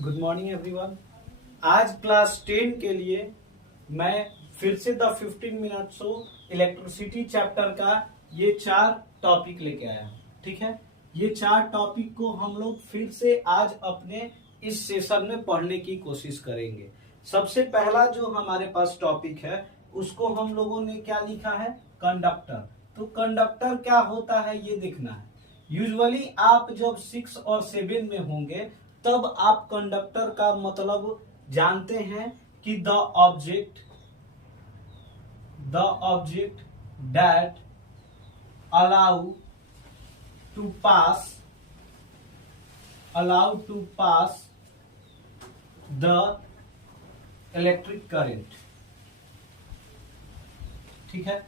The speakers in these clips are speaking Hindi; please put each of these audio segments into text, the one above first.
Good morning everyone. आज क्लास 10 के लिए मैं फिर से the 15 minute show electricity chapter का ये 4 टॉपिक लेके आया हूँ। ठीक है, ये 4 टॉपिक को हम लोग फिर से आज अपने इस सेशन में पढ़ने की कोशिश करेंगे। सबसे पहला जो हमारे पास टॉपिक है उसको हम लोगों ने क्या लिखा है, कंडक्टर। तो कंडक्टर क्या होता है ये देखना है। यूजुअली आप जब 6 और 7 में होंगे तब आप कंडक्टर का मतलब जानते हैं कि the object that allow to pass the electric current. ठीक है,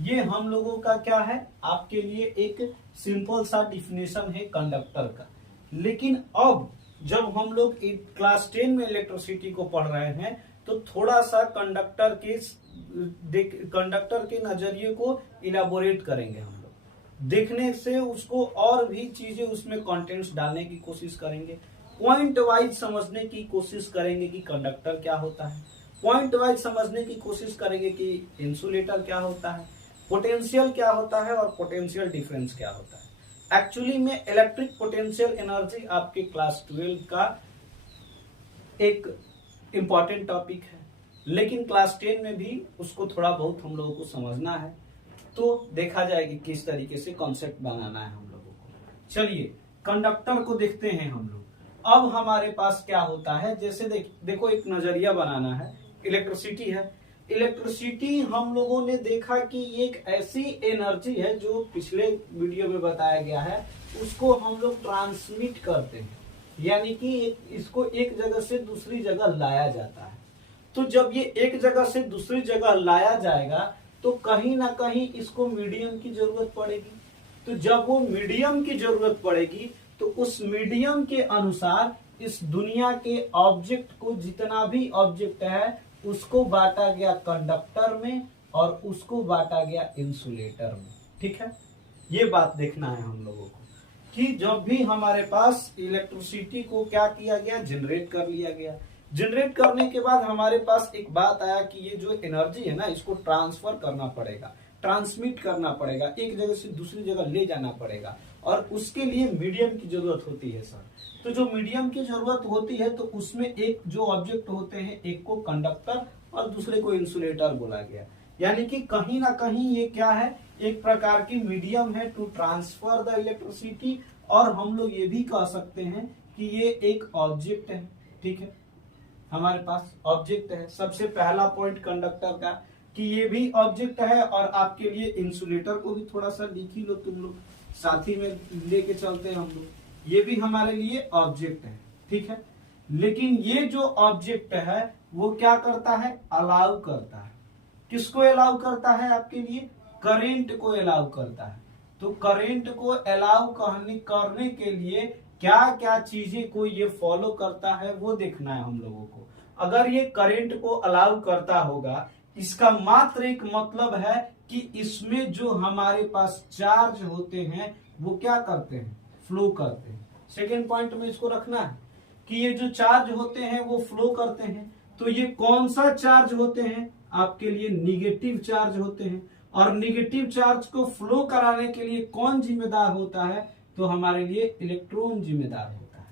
ये हम लोगों का क्या है, आपके लिए एक सिंपल सा डिफिनेशन है कंडक्टर का। लेकिन अब जब हम लोग क्लास 10 में इलेक्ट्रिसिटी को पढ़ रहे हैं तो थोड़ा सा कंडक्टर के नजरिए को इलाबोरेट करेंगे। हम लोग देखने से उसको और भी चीजें उसमें कंटेंट्स डालने की कोशिश करेंगे। पॉइंट वाइज समझने की कोशिश करेंगे कि कंडक्टर क्या होता है, पॉइंट वाइज समझने की कोशिश करेंगे कि इंसुलेटर क्या होता है, पोटेंशियल क्या होता है और पोटेंशियल डिफरेंस क्या होता है। एक्चुअली में इलेक्ट्रिक पोटेंशियल एनर्जी आपके क्लास 12 का एक इंपॉर्टेंट टॉपिक है, लेकिन क्लास 10 में भी उसको थोड़ा बहुत हम लोगों को समझना है। तो देखा जाएगा किस तरीके से कॉन्सेप्ट बनाना है हम लोगों को। चलिए कंडक्टर को देखते हैं हम लोग। अब हमारे पास क्या होता है, जैसे देखो एक नजरिया बनाना है। इलेक्ट्रिसिटी है, इलेक्ट्रिसिटी हम लोगों ने देखा कि एक ऐसी एनर्जी है जो पिछले वीडियो में बताया गया है, उसको हम लोग ट्रांसमिट करते हैं, यानी कि इसको एक जगह से दूसरी जगह लाया जाता है। तो जब ये एक जगह से दूसरी जगह लाया जाएगा तो कहीं ना कहीं इसको मीडियम की जरूरत पड़ेगी। तो जब वो मीडियम की जरूरत पड़ेगी तो उस मीडियम के अनुसार इस दुनिया के ऑब्जेक्ट को, जितना भी ऑब्जेक्ट है उसको बांटा गया कंडक्टर में और उसको बांटा गया इंसुलेटर में। ठीक है, ये बात देखना है हम लोगों को कि जब भी हमारे पास इलेक्ट्रिसिटी को क्या किया गया, जनरेट कर लिया गया। जनरेट करने के बाद हमारे पास एक बात आया कि ये जो एनर्जी है ना, इसको ट्रांसफर करना पड़ेगा, ट्रांसमिट करना पड़ेगा, एक जगह से दूसरी जगह ले जाना पड़ेगा, और उसके लिए मीडियम की जरूरत होती है सर। तो जो मीडियम की जरूरत होती है तो उसमें एक जो ऑब्जेक्ट होते हैं, एक को कंडक्टर और दूसरे को इंसुलेटर बोला गया। यानी कि कहीं ना कहीं ये क्या है, एक प्रकार की मीडियम है टू ट्रांसफर द इलेक्ट्रिसिटी। और हम लोग ये भी कह सकते हैं कि ये एक ऑब्जेक्ट है। ठीक है, हमारे पास ऑब्जेक्ट है। सबसे पहला पॉइंट कंडक्टर का कि ये भी ऑब्जेक्ट है, और आपके लिए इंसुलेटर को भी थोड़ा सा लिख ही लो तुम लोग, साथी में लेके चलते हैं हम लोग। ये भी हमारे लिए ऑब्जेक्ट है। ठीक है, लेकिन ये जो ऑब्जेक्ट है वो क्या करता है, अलाउ करता है। किसको अलाउ करता है, आपके लिए करंट को अलाउ करता है। तो करंट को अलाउ करने के लिए क्या क्या चीजें को ये फॉलो करता है वो देखना है हम लोगों को। अगर ये करंट को अलाउ करता होगा, इसका मात्र एक मतलब है कि इसमें जो हमारे पास चार्ज होते हैं वो क्या करते हैं, फ्लो करते हैं। सेकेंड पॉइंट में इसको रखना है कि ये जो चार्ज होते हैं वो फ्लो करते हैं। तो ये कौन सा चार्ज होते हैं, आपके लिए निगेटिव चार्ज होते हैं। और निगेटिव चार्ज को फ्लो कराने के लिए कौन जिम्मेदार होता है, तो हमारे लिए इलेक्ट्रॉन जिम्मेदार होता है।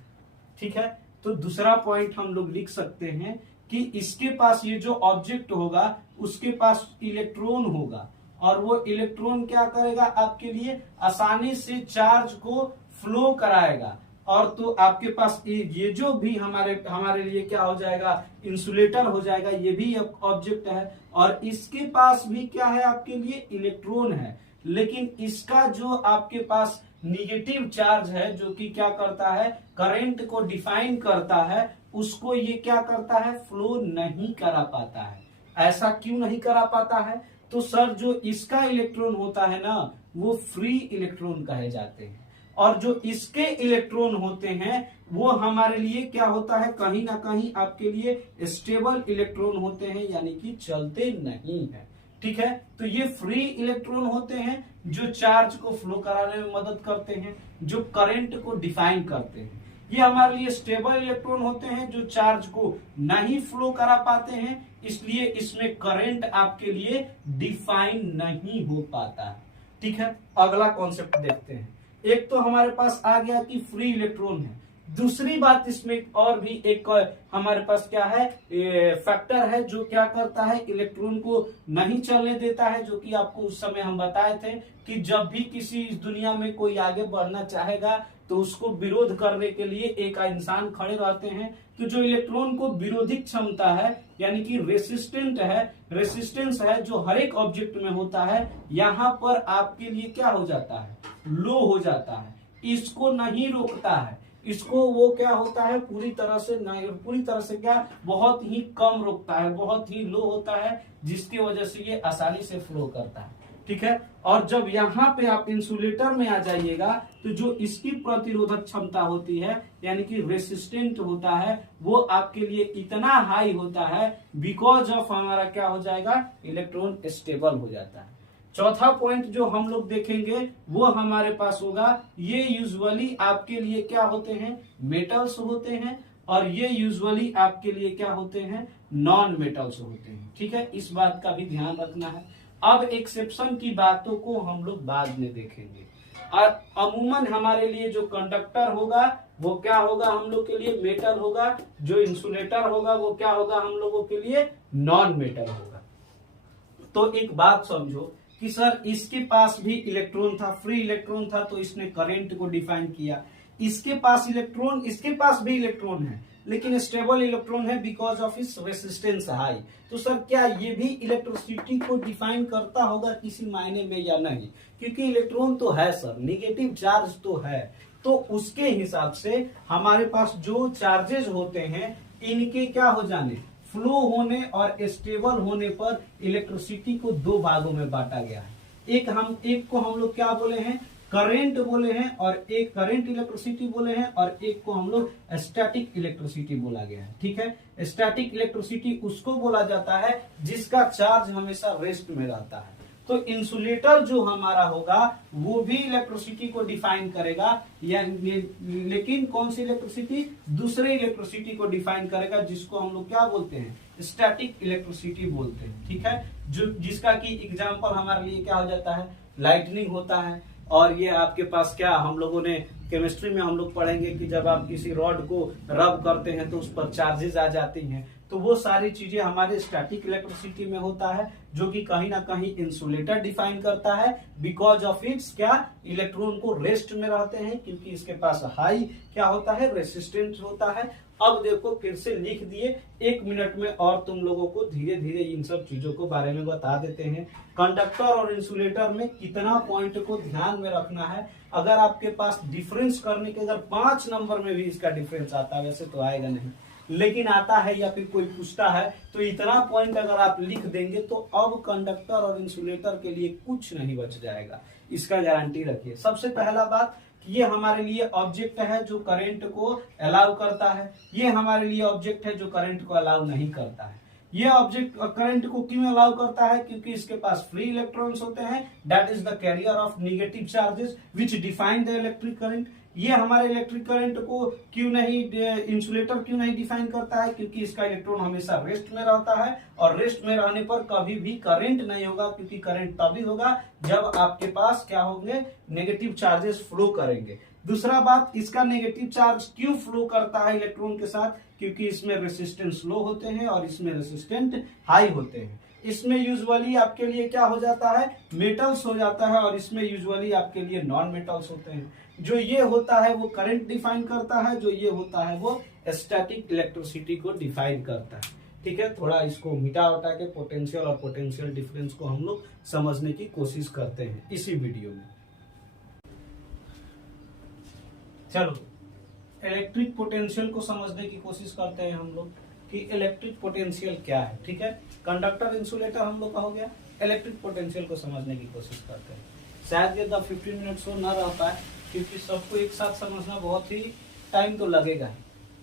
ठीक है, तो दूसरा पॉइंट हम लोग लिख सकते हैं कि इसके पास, ये जो ऑब्जेक्ट होगा उसके पास इलेक्ट्रॉन होगा, और वो इलेक्ट्रॉन क्या करेगा, आपके लिए आसानी से चार्ज को फ्लो कराएगा। और तो आपके पास ये जो भी हमारे लिए क्या हो जाएगा, इंसुलेटर हो जाएगा। ये भी ऑब्जेक्ट है और इसके पास भी क्या है, आपके लिए इलेक्ट्रॉन है। लेकिन इसका जो आपके पास निगेटिव चार्ज है, जो कि क्या करता है, करंट को डिफाइन करता है, उसको ये क्या करता है, फ्लो नहीं करा पाता है। ऐसा क्यों नहीं करा पाता है, तो सर जो इसका इलेक्ट्रॉन होता है ना, वो फ्री इलेक्ट्रॉन कहे जाते हैं, और जो इसके इलेक्ट्रॉन होते हैं वो हमारे लिए क्या होता है, कहीं ना कहीं आपके लिए स्टेबल इलेक्ट्रॉन होते हैं, यानी कि चलते नहीं है। ठीक है, तो ये फ्री इलेक्ट्रॉन होते हैं जो चार्ज को फ्लो कराने में मदद करते हैं, जो करंट को डिफाइन करते हैं। ये हमारे लिए स्टेबल इलेक्ट्रॉन होते हैं जो चार्ज को नहीं फ्लो करा पाते हैं, इसलिए इसमें करंट आपके लिए डिफाइन नहीं हो पाता है। ठीक है, अगला कॉन्सेप्ट देखते हैं। एक तो हमारे पास आ गया कि फ्री इलेक्ट्रॉन है। दूसरी बात इसमें और भी एक हमारे पास क्या है, फैक्टर है जो क्या करता है, इलेक्ट्रॉन को नहीं चलने देता है, जो कि आपको उस समय हम बताए थे कि जब भी किसी इस दुनिया में कोई आगे बढ़ना चाहेगा तो उसको विरोध करने के लिए एक इंसान खड़े रहते हैं। तो जो इलेक्ट्रॉन को विरोधी क्षमता है यानी कि रेसिस्टेंस है जो हर एक ऑब्जेक्ट में होता है, यहाँ पर आपके लिए क्या हो जाता है, लो हो जाता है। इसको नहीं रोकता है, इसको वो क्या होता है, पूरी तरह से क्या, बहुत ही कम रोकता है, बहुत ही लो होता है, जिसकी वजह से ये आसानी से फ्लो करता है। ठीक है, और जब यहाँ पे आप इंसुलेटर में आ जाइएगा तो जो इसकी प्रतिरोधक क्षमता होती है यानी कि रेसिस्टेंट होता है, वो आपके लिए इतना हाई होता है बिकॉज ऑफ हमारा क्या हो जाएगा, इलेक्ट्रॉन स्टेबल हो जाता है। चौथा पॉइंट जो हम लोग देखेंगे वो हमारे पास होगा, ये यूजुअली आपके लिए क्या होते हैं, मेटल्स होते हैं, और ये यूजुअली आपके लिए क्या होते हैं, नॉन मेटल्स होते हैं। ठीक है, इस बात का भी ध्यान रखना है। अब एक्सेप्शन की बातों को हम लोग बाद में देखेंगे। और अमूमन हमारे लिए जो कंडक्टर होगा वो क्या होगा, हम लोग के लिए मेटल होगा, जो इंसुलेटर होगा वो क्या होगा, हम लोगों के लिए नॉन मेटल होगा। तो एक बात समझो कि सर इसके पास भी इलेक्ट्रॉन था, फ्री इलेक्ट्रॉन था, तो इसने करंट को डिफाइन किया। इसके पास भी इलेक्ट्रॉन है लेकिन स्टेबल इलेक्ट्रॉन है बिकॉज ऑफ इस रेसिस्टेंस हाई। तो सर क्या ये भी इलेक्ट्रिसिटी को डिफाइन करता होगा किसी मायने में या नहीं, क्योंकि इलेक्ट्रॉन तो है सर, नेगेटिव चार्ज तो है, तो उसके हिसाब से हमारे पास जो चार्जेस होते हैं इनके क्या हो जाने, फ्लो होने और स्टेबल होने पर इलेक्ट्रिसिटी को दो भागों में बांटा गया है। एक को हम लोग क्या बोले हैं, करंट बोले हैं, और एक करंट इलेक्ट्रिसिटी बोले हैं, और एक को हम लोग स्टैटिक इलेक्ट्रिसिटी बोला गया है। ठीक है, स्टैटिक इलेक्ट्रिसिटी उसको बोला जाता है जिसका चार्ज हमेशा रेस्ट में रहता है। तो इंसुलेटर जो हमारा होगा वो भी इलेक्ट्रिसिटी को डिफाइन करेगा, या लेकिन कौन सी इलेक्ट्रिसिटी, दूसरे इलेक्ट्रिसिटी को डिफाइन करेगा, जिसको हम लोग क्या बोलते हैं, स्टैटिक इलेक्ट्रिसिटी बोलते हैं। ठीक है, जो जिसका की एग्जाम्पल हमारे लिए क्या हो जाता है, लाइटनिंग होता है। और ये आपके पास क्या, हम लोगों ने केमिस्ट्री में हम लोग पढ़ेंगे कि जब आप किसी रॉड को रब करते हैं तो उस पर चार्जेस आ जाती हैं, तो वो सारी चीजें हमारे स्टैटिक इलेक्ट्रिसिटी में होता है, जो कि कहीं ना कहीं इंसुलेटर डिफाइन करता है बिकॉज ऑफ इट्स क्या, इलेक्ट्रॉन को रेस्ट में रहते हैं, क्योंकि इसके पास हाई क्या होता है, रेसिस्टेंस होता है। अब देखो फिर से लिख दिए, 1 मिनट में और तुम लोगों को धीरे धीरे इन सब चीजों को बारे में बता देते हैं। कंडक्टर और इंसुलेटर में कितना पॉइंट को ध्यान में रखना है। अगर आपके पास डिफरेंस करने के अगर 5 नंबर में भी इसका डिफरेंस आता है, वैसे तो आएगा नहीं लेकिन आता है, या फिर कोई पूछता है, तो इतना पॉइंट अगर आप लिख देंगे तो अब कंडक्टर और इंसुलेटर के लिए कुछ नहीं बच जाएगा, इसका गारंटी रखिए। सबसे पहला बात, ये हमारे लिए ऑब्जेक्ट है जो करंट को अलाउ करता है, ये हमारे लिए ऑब्जेक्ट है जो करंट को अलाउ नहीं करता है। ये ऑब्जेक्ट करंट को क्यों अलाउ करता है, क्योंकि इसके पास फ्री इलेक्ट्रॉन्स होते हैं, that is the carrier of negative charges which define the electric current. ये हमारे इलेक्ट्रिक करंट को क्यों नहीं, इंसुलेटर क्यों नहीं डिफाइन करता है, क्योंकि इसका इलेक्ट्रॉन हमेशा रेस्ट में रहता है, और रेस्ट में रहने पर कभी भी करंट नहीं होगा, क्योंकि करंट तभी होगा जब आपके पास क्या होंगे, नेगेटिव चार्जेस फ्लो करेंगे। दूसरा बात, इसका नेगेटिव चार्ज क्यों फ्लो करता है इलेक्ट्रॉन के साथ, क्योंकि इसमें रेसिस्टेंस लो होते हैं और इसमें रेसिस्टेंट हाई होते हैं। इसमें यूजुअली आपके लिए क्या हो जाता है, मेटल्स हो जाता है, और इसमें यूजुअली आपके लिए नॉन मेटल्स होते हैं। जो ये होता है वो करंट डिफाइन करता है, जो ये होता है वो स्टैटिक इलेक्ट्रिसिटी को डिफाइन करता है। ठीक है, थोड़ा इसको मिटा उटा के पोटेंशियल और पोटेंशियल डिफरेंस को हम लोग समझने की कोशिश करते हैं इसी वीडियो में। चलो इलेक्ट्रिक पोटेंशियल को समझने की कोशिश करते हैं हम लोग कि इलेक्ट्रिक पोटेंशियल क्या है। ठीक है, कंडक्टर इंसुलेटर हम लोग का हो गया, इलेक्ट्रिक पोटेंशियल को समझने की कोशिश करते हैं। शायद ये 15 मिनट्स हो ना रह पाए, क्योंकि सबको एक साथ समझना बहुत ही टाइम तो लगेगा ही।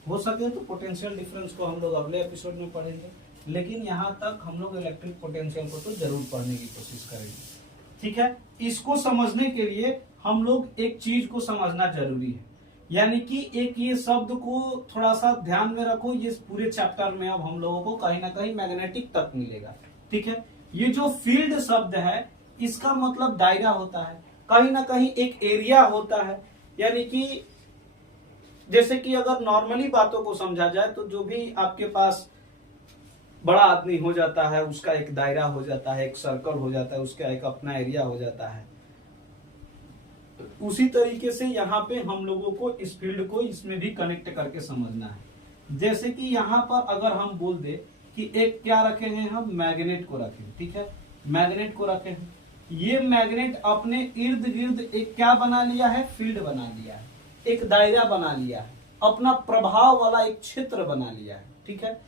हो सके तो पोटेंशियल डिफरेंस को हम लोग अगले एपिसोड में पढ़ेंगे, लेकिन यहाँ तक हम लोग इलेक्ट्रिक पोटेंशियल को तो जरूर पढ़ने की कोशिश करेंगे। ठीक है, इसको समझने के लिए हम लोग एक चीज को समझना जरूरी है यानी कि एक ये शब्द को थोड़ा सा ध्यान में रखो, ये पूरे चैप्टर में अब हम लोगों को कहीं ना कहीं मैग्नेटिक तक मिलेगा। ठीक है, ये जो फील्ड शब्द है इसका मतलब दायरा होता है, कहीं ना कहीं एक एरिया होता है। यानी कि जैसे कि अगर नॉर्मली बातों को समझा जाए तो जो भी आपके पास बड़ा आदमी हो जाता है उसका एक दायरा हो जाता है, एक सर्कल हो जाता है, उसका एक अपना एरिया हो जाता है। उसी तरीके से यहाँ पे हम लोगों को इस फील्ड को इसमें भी कनेक्ट करके समझना है। जैसे कि यहाँ पर अगर हम बोल दे कि एक क्या रखे हैं, हम मैग्नेट को रखें। ठीक है, मैग्नेट को रखे हैं, ये मैग्नेट अपने इर्द गिर्द एक क्या बना लिया है, फील्ड बना लिया है, एक दायरा बना लिया है, अपना प्रभाव वाला एक क्षेत्र बना लिया है। ठीक है,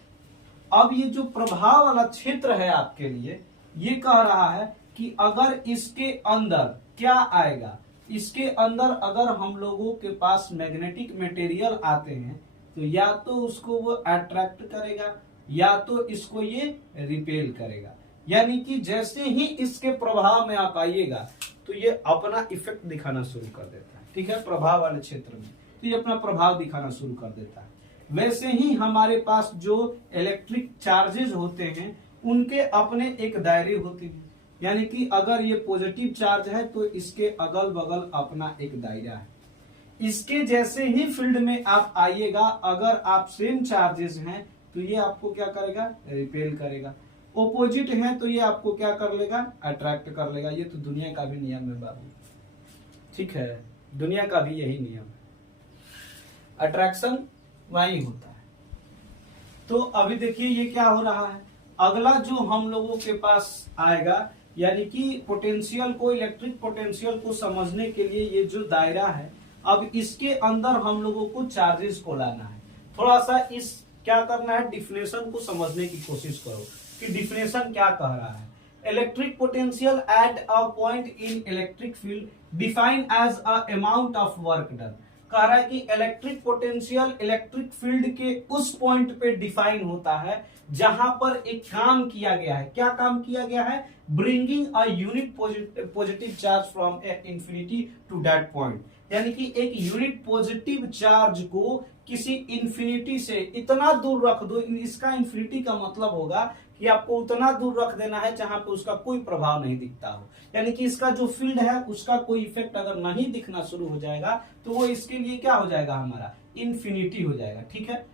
अब ये जो प्रभाव वाला क्षेत्र है आपके लिए, ये कह रहा है कि अगर इसके अंदर क्या आएगा, इसके अंदर अगर हम लोगों के पास मैग्नेटिक मटेरियल आते हैं तो या तो उसको वो अट्रैक्ट करेगा या तो इसको ये रिपेल करेगा। यानी कि जैसे ही इसके प्रभाव में आप आइएगा तो ये अपना इफेक्ट दिखाना शुरू कर देता है। ठीक है, प्रभाव वाले क्षेत्र में तो ये अपना प्रभाव दिखाना शुरू कर देता है। वैसे ही हमारे पास जो इलेक्ट्रिक चार्जेस होते हैं उनके अपने एक दायरे होते हैं। यानी कि अगर ये पॉजिटिव चार्ज है तो इसके अगल बगल अपना एक दायरा है। इसके जैसे ही फील्ड में आप आइएगा, अगर आप सेम चार्जेस हैं तो ये आपको क्या करेगा, रिपेल करेगा। ओपोजिट है तो ये आपको क्या कर लेगा, अट्रैक्ट कर लेगा। ये तो दुनिया का भी नियम है बाबू। ठीक है, दुनिया का भी यही नियम है, अट्रैक्शन वही होता है। तो अभी देखिए ये क्या हो रहा है, अगला जो हम लोगों के पास आएगा, यानी कि पोटेंशियल को, इलेक्ट्रिक पोटेंशियल को समझने के लिए ये जो दायरा है, अब इसके अंदर हम लोगों को चार्जेस को लाना है। थोड़ा सा इस क्या करना है, डिफिनेशन को समझने की कोशिश करो कि डिफिनेशन क्या कह रहा है। Electric potential at a point in electric field define as a amount of work done. कह रहा है कि इलेक्ट्रिक पोटेंशियल इलेक्ट्रिक फील्ड के उस पॉइंट पे डिफाइन होता है जहां पर एक काम किया गया है। क्या काम किया गया है, bringing a unit positive charge from infinity to that point. यानी कि एक यूनिट पॉजिटिव चार्ज को किसी इंफिनिटी से इतना दूर रख दो। इसका इंफिनिटी का मतलब होगा कि आपको उतना दूर रख देना है जहां पे उसका कोई प्रभाव नहीं दिखता हो। यानी कि इसका जो फील्ड है उसका कोई इफेक्ट अगर नहीं दिखना शुरू हो जाएगा तो वो इसके लिए क्या हो जाएगा, हमारा इंफिनिटी हो जाएगा। ठीक है,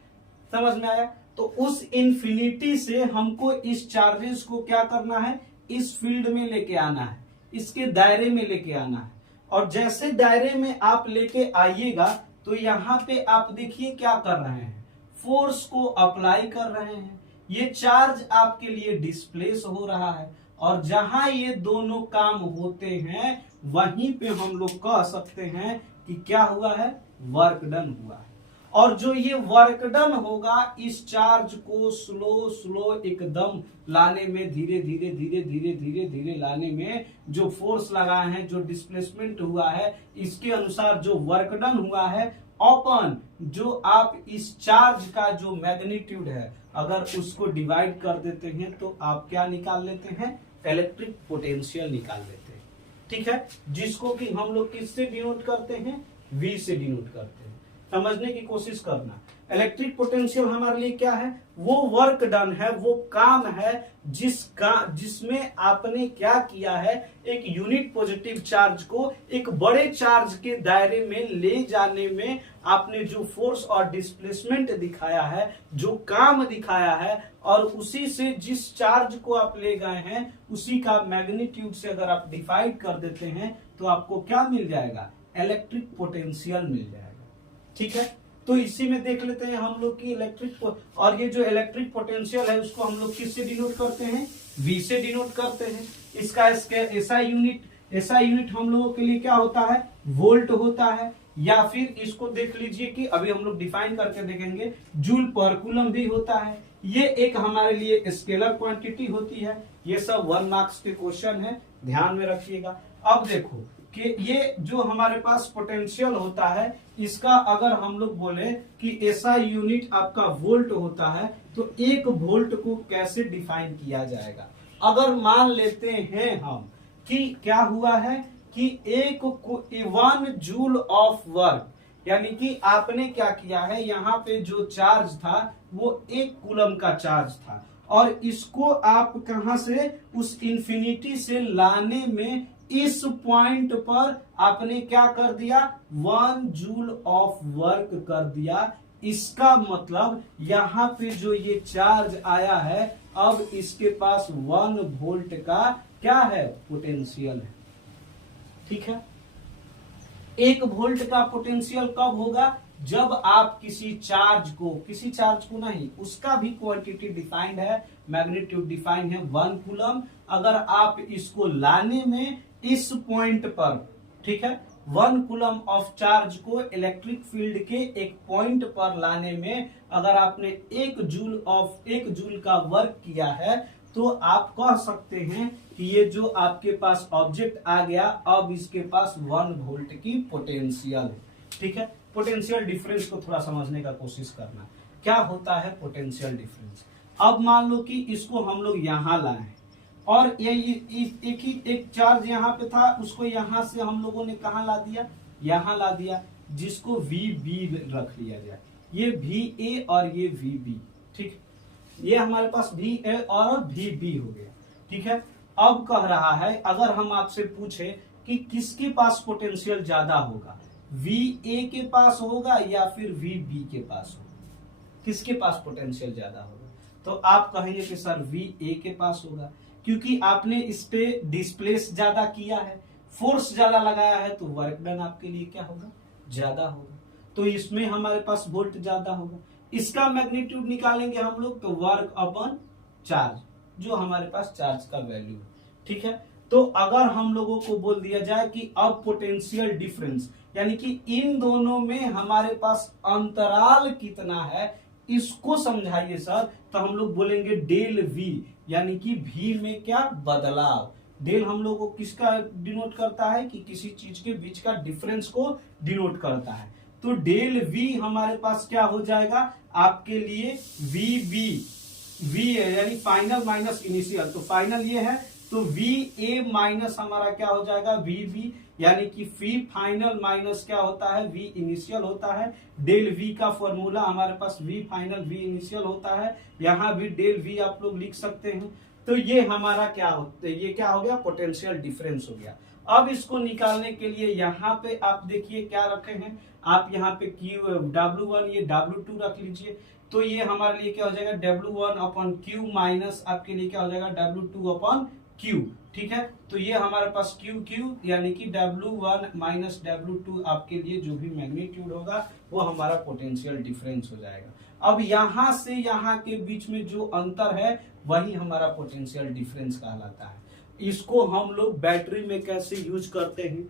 समझ में आया। तो उस इंफिनिटी से हमको इस चार्जेस को क्या करना है, इस फील्ड में लेके आना है, इसके दायरे में लेके आना है। और जैसे दायरे में आप लेके आइएगा तो यहाँ पे आप देखिए क्या कर रहे हैं, फोर्स को अप्लाई कर रहे हैं। ये चार्ज आपके लिए डिस्प्लेस हो रहा है और जहां ये दोनों काम होते हैं वहीं पे हम लोग कह सकते हैं कि क्या हुआ है, वर्क डन हुआ है। और जो ये वर्क डन होगा, इस चार्ज को स्लो स्लो एकदम लाने में, धीरे धीरे धीरे धीरे धीरे धीरे लाने में जो फोर्स लगाए हैं, जो डिस्प्लेसमेंट हुआ है, इसके अनुसार जो वर्क डन हुआ है अपन जो आप इस चार्ज का जो मैग्नीट्यूड है अगर उसको डिवाइड कर देते हैं तो आप क्या निकाल लेते हैं, इलेक्ट्रिक पोटेंशियल निकाल लेते हैं। ठीक है, जिसको कि हम लोग किससे डिनोट करते हैं, V से डिनोट करते हैं। समझने की कोशिश करना, इलेक्ट्रिक पोटेंशियल हमारे लिए क्या है, वो वर्क डन है, वो काम है जिसमें आपने क्या किया है, एक यूनिट पॉजिटिव चार्ज को एक बड़े चार्ज के दायरे में ले जाने में आपने जो फोर्स और डिस्प्लेसमेंट दिखाया है, जो काम दिखाया है, और उसी से जिस चार्ज को आप ले गए हैं उसी का मैग्नीट्यूड से अगर आप डिवाइड कर देते हैं तो आपको क्या मिल जाएगा, इलेक्ट्रिक पोटेंशियल मिल जाएगा। ठीक है, तो इसी में देख लेते हैं हम लोग की इलेक्ट्रिक, और ये जो इलेक्ट्रिक पोटेंशियल है उसको हम लोग किससे डिनोट करते हैं, V से डिनोट करते हैं। इसका SI यूनिट हम लोगों के लिए क्या होता है, वोल्ट होता है। या फिर इसको देख लीजिए कि अभी हम लोग डिफाइन करके देखेंगे, जूल पर कूलम भी होता है। ये एक हमारे लिए स्केलर क्वांटिटी होती है। ये सब 1 मार्क्स के क्वेश्चन है, ध्यान में रखिएगा। अब देखो कि ये जो हमारे पास पोटेंशियल होता है, इसका अगर हम लोग बोले कि SI यूनिट आपका वोल्ट होता है तो 1 वोल्ट को कैसे डिफाइन किया जाएगा। अगर मान लेते हैं हम कि क्या हुआ है कि 1 जूल ऑफ वर्क, यानी कि आपने क्या किया है, यहाँ पे जो चार्ज था वो 1 कूलम का चार्ज था, और इसको आप कहां से, उस इंफिनिटी से लाने में इस पॉइंट पर आपने क्या कर दिया, 1 जूल ऑफ वर्क कर दिया। इसका मतलब यहां पे जो ये चार्ज आया है, अब इसके पास 1 वोल्ट का क्या है, पोटेंशियल है। ठीक है, 1 वोल्ट का पोटेंशियल कब होगा, जब आप किसी चार्ज को नहीं, उसका भी क्वांटिटी डिफाइंड है, मैग्नीट्यूड डिफाइंड है 1 कूलम। अगर आप इसको लाने में इस पॉइंट पर, ठीक है, 1 कूलम ऑफ चार्ज को इलेक्ट्रिक फील्ड के एक पॉइंट पर लाने में अगर आपने 1 जूल का वर्क किया है, तो आप कह सकते हैं कि ये जो आपके पास ऑब्जेक्ट आ गया, अब इसके पास 1 वोल्ट की पोटेंशियल है। ठीक है, पोटेंशियल डिफरेंस को थोड़ा समझने का कोशिश करना, क्या होता है पोटेंशियल डिफरेंस। अब मान लो कि इसको हम लोग यहां लाए और ये एक चार्ज यहाँ पे था, उसको यहां से हम लोगों ने कहा ला दिया, यहां ला दिया, जिसको VB रख लिया जाए, ये VA और ये VB। ठीक, ये हमारे पास VA और VB हो गया। ठीक है, अब कह रहा है, अगर हम आपसे पूछे कि किसके पास पोटेंशियल ज्यादा होगा, VA के पास होगा या फिर VB के पास होगा, किसके पास पोटेंशियल ज्यादा होगा, तो आप कहेंगे कि सर VA के पास होगा, क्योंकि आपने इस पे डिस्प्लेस ज्यादा किया है, फोर्स ज्यादा लगाया है, तो वर्क डन आपके लिए क्या होगा, ज्यादा होगा, तो इसमें हमारे पास वोल्ट ज्यादा होगा। इसका मैग्नीट्यूड निकालेंगे हम लोग, तो वर्क अपॉन चार्ज, जो हमारे पास चार्ज का वैल्यू है। ठीक है, तो अगर हम लोगों को बोल दिया जाए कि अब पोटेंशियल डिफरेंस, यानी कि इन दोनों में हमारे पास अंतराल कितना है, इसको समझाइए सर, तो हम लोग बोलेंगे डेल V, यानी कि V में क्या बदलाव। डेल हम लोग को किसका डिनोट करता है, कि किसी चीज के बीच का डिफरेंस को डिनोट करता है। तो डेल V हमारे पास क्या हो जाएगा आपके लिए, V है यानी फाइनल माइनस इनिशियल, तो फाइनल ये है, तो VA माइनस हमारा क्या हो जाएगा VB, यानी कि V फाइनल माइनस क्या होता है, V इनिशियल होता है। डेल V का फॉर्मूला हमारे पास V फाइनल V इनिशियल होता है, यहाँ भी डेल V आप लोग लिख सकते हैं। तो ये हमारा क्या होता है, ये क्या हो गया, पोटेंशियल डिफरेंस हो गया। अब इसको निकालने के लिए यहाँ पे आप देखिए क्या रखे हैं, आप यहाँ पे W1 ये W2 रख लीजिए, तो ये हमारे लिए क्या हो जाएगा, W1 अपॉन Q माइनस आपके लिए क्या हो जाएगा, W2 अपॉन Q। ठीक है, तो ये हमारे पास Q यानी कि W1 माइनस W2 आपके लिए जो भी मैग्नीट्यूड होगा वो हमारा पोटेंशियल डिफरेंस हो जाएगा। अब यहां से यहां के बीच में जो अंतर है वही हमारा पोटेंशियल डिफरेंस कहलाता है। इसको हम लोग बैटरी में कैसे यूज करते हैं